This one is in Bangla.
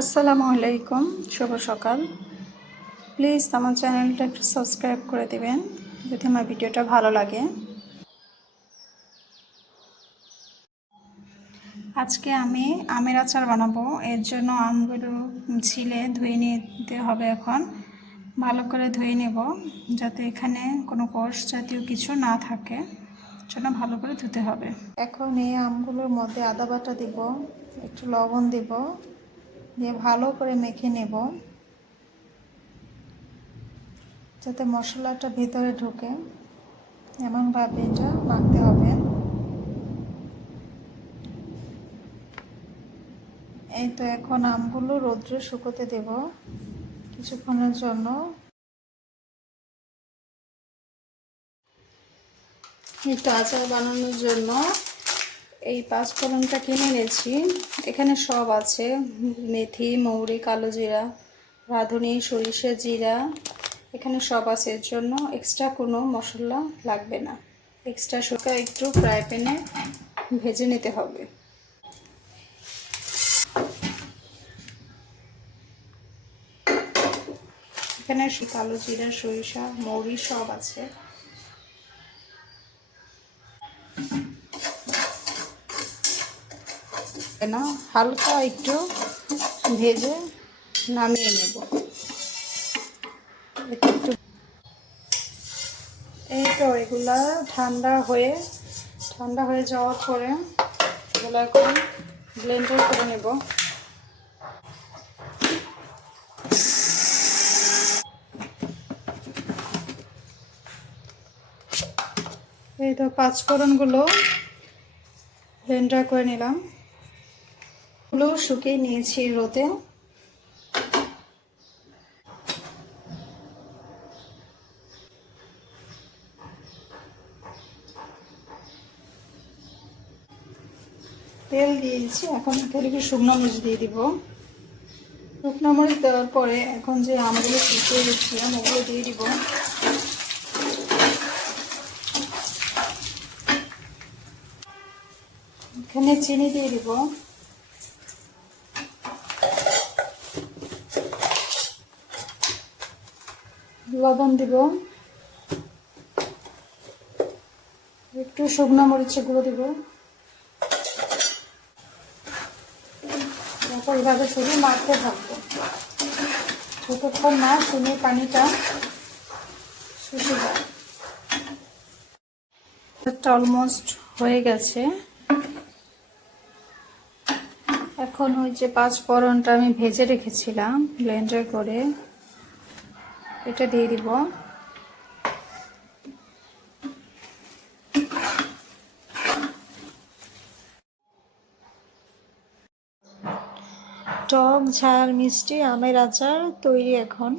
আসসালামু আলাইকুম, শুভ সকাল। প্লিজ আমার চ্যানেলটা একটু সাবস্ক্রাইব করে দেবেন যদি আমার ভিডিওটা ভালো লাগে। আজকে আমি আমের আচার বানাবো। এর জন্য আমগুলো ছিলে ধুয়ে নিতে হবে। এখন ভালো করে ধুয়ে নেব যাতে এখানে কোনো কোষ জাতীয় কিছু না থাকে, জন্য ভালো করে ধুতে হবে। এখন এই আমগুলোর মধ্যে আদা বাটা দিব, একটু লবণ দিব, দিয়ে ভালো করে মেখে নেব যাতে মশলাটা ভেতরে ঢোকে, এমনভাবে এটা মাখতে হবে। এই তো এখন আমগুলো রোদ্রে শুকোতে দেব কিছুক্ষণের জন্য। এই তো আচার বানানোর জন্য এই পাঁচফোড়নটা কিনে এনেছি। এখানে সব আছে, মেথি, মৌরি, কালো জিরা, রাঁধুনি, সরিষা, জিরা, এখানে সব আছে। এর জন্য এক্সট্রা কোনো মশলা লাগবে না। এক্সট্রা শুকা একটু ফ্রাই প্যানে ভেজে নিতে হবে। এখানে কালো জিরা, সরিষা, মৌরি সব আছে। না, হালকা একটু ভেজে নামিয়ে নেব। একটু এই তো এগুলা ঠান্ডা হয়ে যাওয়ার পরে এগুলো এখন ব্লেন্ডার করে নেব। এই তো পাঁচফোড়নগুলো ব্লেন্ডার করে নিলাম। এগুলো শুকিয়ে নিয়েছি রোদে। তেল দিয়েছি, এখন তেলে শুকনো মরিচ দিয়ে দিব। শুকনো মরিচ দেওয়ার পরে এখন যে আমগুলো শুকিয়ে রেখেছিলাম ওগুলো দিয়ে দিব। এখানে চিনি দিয়ে দিব, লবণ দিব, একটু শুকনো মরিচের গুঁড়ো দিব। তারপর এভাবে শুধু মাখতে থাকবো যতক্ষণ না চিনির পানিটা শুষে যায়। এটা অলমোস্ট হয়ে গেছে। এখন ওই যে পাঁচফোড়নটা আমি ভেজে রেখেছিলাম ব্লেন্ডার করে, এটা দিয়ে দিব। টক ঝাল মিষ্টি আমের আচার তৈরি এখন।